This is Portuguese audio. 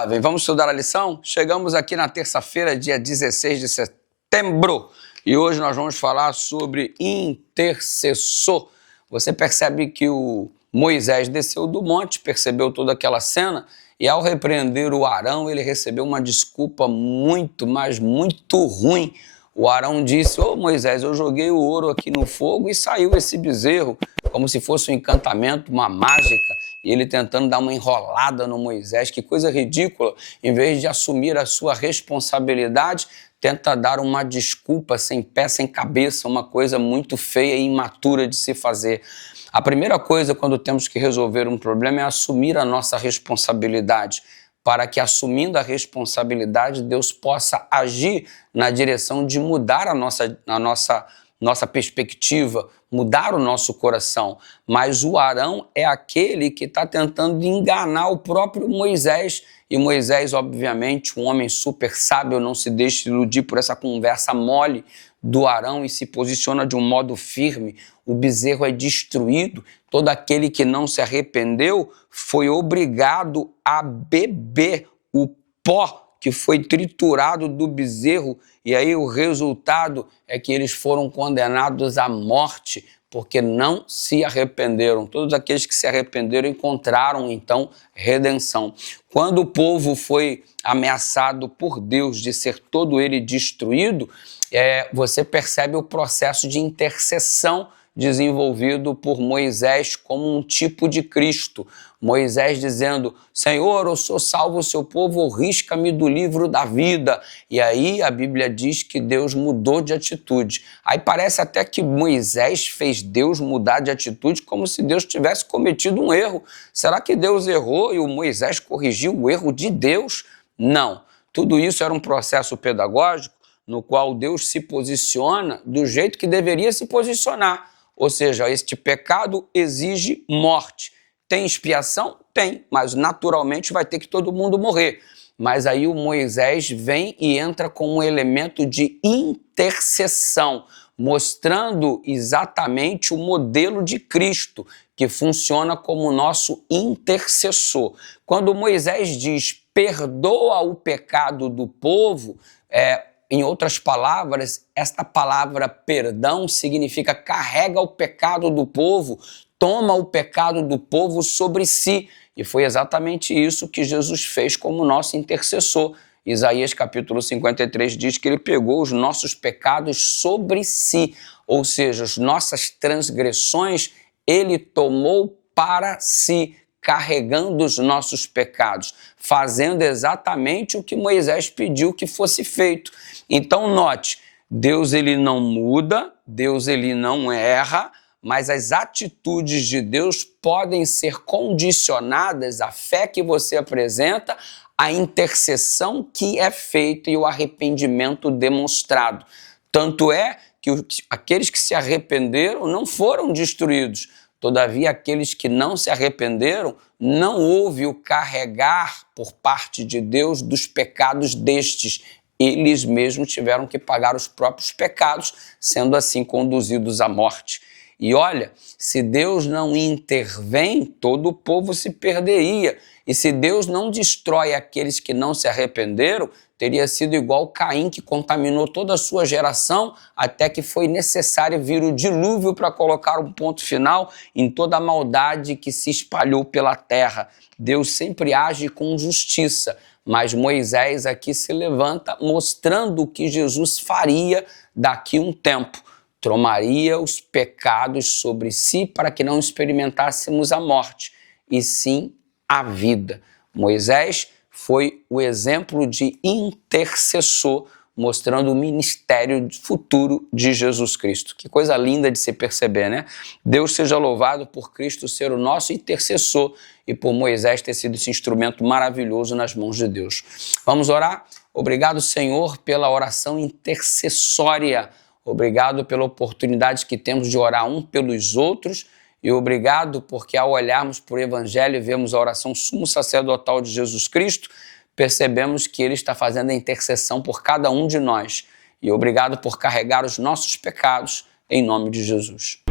jovem, vamos estudar a lição? Chegamos aqui na terça-feira, dia 16 de setembro, e hoje nós vamos falar sobre intercessor. Você percebe que o Moisés desceu do monte, percebeu toda aquela cena, e ao repreender o Arão, ele recebeu uma desculpa muito, mas muito ruim. O Arão disse: ô Moisés, eu joguei o ouro aqui no fogo e saiu esse bezerro, como se fosse um encantamento, uma mágica. E ele tentando dar uma enrolada no Moisés, que coisa ridícula. Em vez de assumir a sua responsabilidade, tenta dar uma desculpa sem pé, sem cabeça, uma coisa muito feia e imatura de se fazer. A primeira coisa quando temos que resolver um problema é assumir a nossa responsabilidade, para que, assumindo a responsabilidade, Deus possa agir na direção de mudar a nossa perspectiva, mudar o nosso coração. Mas o Arão é aquele que está tentando enganar o próprio Moisés. E Moisés, obviamente, um homem super sábio, não se deixa iludir por essa conversa mole do Arão e se posiciona de um modo firme. O bezerro é destruído. Todo aquele que não se arrependeu foi obrigado a beber o pó que foi triturado do bezerro, e aí o resultado é que eles foram condenados à morte, porque não se arrependeram. Todos aqueles que se arrependeram encontraram, então, redenção. Quando o povo foi ameaçado por Deus de ser todo ele destruído, você percebe o processo de intercessão desenvolvido por Moisés como um tipo de Cristo. Moisés dizendo: Senhor, eu sou salvo o seu povo, risca-me do livro da vida. E aí a Bíblia diz que Deus mudou de atitude. Aí parece até que Moisés fez Deus mudar de atitude, como se Deus tivesse cometido um erro. Será que Deus errou e o Moisés corrigiu o erro de Deus? Não. Tudo isso era um processo pedagógico no qual Deus se posiciona do jeito que deveria se posicionar. Ou seja, este pecado exige morte. Tem expiação? Tem, mas naturalmente vai ter que todo mundo morrer. Mas aí o Moisés vem e entra com um elemento de intercessão, mostrando exatamente o modelo de Cristo, que funciona como nosso intercessor. Quando Moisés diz: perdoa o pecado do povo, em outras palavras, esta palavra perdão significa carrega o pecado do povo, toma o pecado do povo sobre si. E foi exatamente isso que Jesus fez como nosso intercessor. Isaías capítulo 53 diz que ele pegou os nossos pecados sobre si, ou seja, as nossas transgressões ele tomou para si, carregando os nossos pecados, fazendo exatamente o que Moisés pediu que fosse feito. Então note, Deus ele não muda, Deus ele não erra, mas as atitudes de Deus podem ser condicionadas à fé que você apresenta, à intercessão que é feita e o arrependimento demonstrado. Tanto é que aqueles que se arrependeram não foram destruídos. Todavia, aqueles que não se arrependeram, não houve o carregar por parte de Deus dos pecados destes. Eles mesmos tiveram que pagar os próprios pecados, sendo assim conduzidos à morte. E olha, se Deus não intervém, todo o povo se perderia. E se Deus não destrói aqueles que não se arrependeram, teria sido igual Caim, que contaminou toda a sua geração, até que foi necessário vir o dilúvio para colocar um ponto final em toda a maldade que se espalhou pela terra. Deus sempre age com justiça, mas Moisés aqui se levanta mostrando o que Jesus faria daqui a um tempo. Tomaria os pecados sobre si para que não experimentássemos a morte, e sim a vida. Moisés foi o exemplo de intercessor, mostrando o ministério futuro de Jesus Cristo. Que coisa linda de se perceber, né? Deus seja louvado por Cristo ser o nosso intercessor e por Moisés ter sido esse instrumento maravilhoso nas mãos de Deus. Vamos orar? Obrigado, Senhor, pela oração intercessória. Obrigado pela oportunidade que temos de orar um pelos outros. E obrigado porque, ao olharmos para o Evangelho e vemos a oração sumo sacerdotal de Jesus Cristo, percebemos que Ele está fazendo a intercessão por cada um de nós. E obrigado por carregar os nossos pecados, em nome de Jesus.